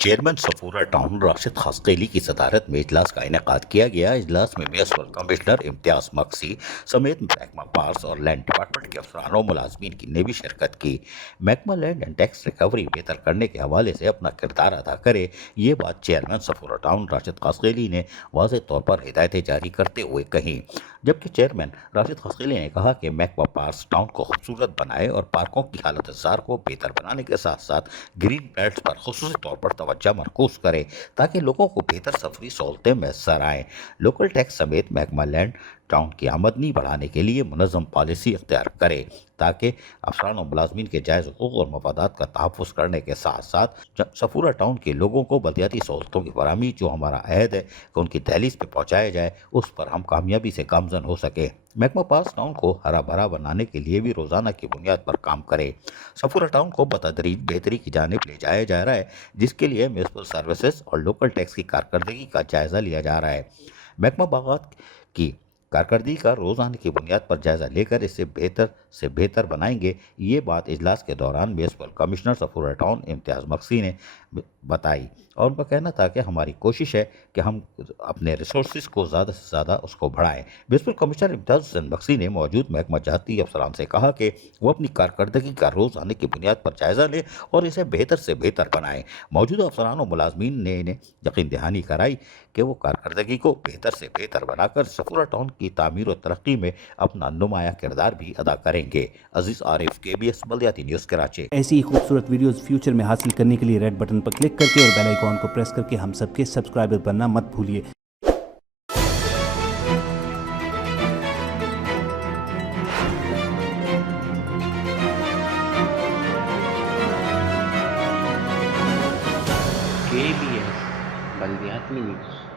Chairman Safura town Rashid خاصقیلی کی صدارت میں اجلاس کا انعقاد کیا گیا۔ اجلاس میں میونسپل کمشنر امتیاز مکسی سمیت محکمہ پارس اور لینڈ ڈپارٹمنٹ کے افسران و ملازمین نے بھی شرکت کی۔ محکمہ لینڈ اینڈ ٹیکس ریکوری بہتر کرنے کے حوالے سے اپنا کردار ادا کرے، یہ بات چیئرمین صفورہ ٹاؤن راشد خاصقیلی نے واضح طور پر ہدایتیں جاری کرتے ہوئے کہیں، جبکہ چیئرمین راشد خاصقیلی نے کہا کہ محکمہ پارس ٹاؤن کو خوبصورت بنائے اور پارکوں کی حالت زار کو بہتر بنانے کے ساتھ ساتھ گرین بیلٹس پر خصوصی طور پر توجہ مرکوز کرے تاکہ لوگوں کو بہتر سفری سہولتیں میسر آئیں۔ لوکل ٹیکس سمیت محکمہ لینڈ ٹاؤن کی آمدنی بڑھانے کے لیے منظم پالیسی اختیار کرے تاکہ افسران و ملازمین کے جائز حقوق اور مفادات کا تحفظ کرنے کے ساتھ ساتھ صفورہ ٹاؤن کے لوگوں کو بلدیاتی سہولتوں کی فراہمی جو ہمارا عہد ہے کہ ان کی دہلیز پہ پہنچایا جائے، اس پر ہم کامیابی سے گامزن ہو سکے۔ محکمہ پارس ٹاؤن کو ہرا بھرا بنانے کے لیے بھی روزانہ کی بنیاد پر کام کرے۔ صفورہ ٹاؤن کو بتدریج بہتری کی جانب لے جایا جا رہا ہے، جس کے لیے میونسپل سروسز اور لوکل ٹیکس کی کارکردگی کا جائزہ لیا جا رہا ہے۔ محکمہ باغات کی کارکردگی کا روزانہ کی بنیاد پر جائزہ لے کر اسے بہتر سے بہتر بنائیں گے، یہ بات اجلاس کے دوران میونسپل کمشنر صفورہ ٹاؤن امتیاز مکسی نے بتائی، اور ان کا کہنا تھا کہ ہماری کوشش ہے کہ ہم اپنے ریسورسز کو زیادہ سے زیادہ اس کو بڑھائیں۔ میونسپل کمشنر امتیاز حسین مکسی نے موجود محکمہ جاتی افسران سے کہا کہ وہ اپنی کارکردگی کا روزانہ کی بنیاد پر جائزہ لیں اور اسے بہتر سے بہتر بنائیں۔ موجودہ افسران و ملازمین نے انہیں یقین دہانی کرائی کہ وہ کارکردگی کو بہتر سے بہتر بنا کر صفورہ ٹاؤن کی تعمیر و ترقی میں اپنا نمایاں کردار بھی ادا کریں گے۔ عزیز عارف، KBS بلدیاتی نیوز کراچی۔ ایسی ہی خوبصورت ویڈیوز فیوچر میں حاصل کرنے کے لیے ریڈ بٹن پر کلک کر کے اور بیل آئیکن کو پریس کر کے ہم سب کے سبسکرائبر بننا مت بھولیے۔ KBS بلدیاتی نیوز۔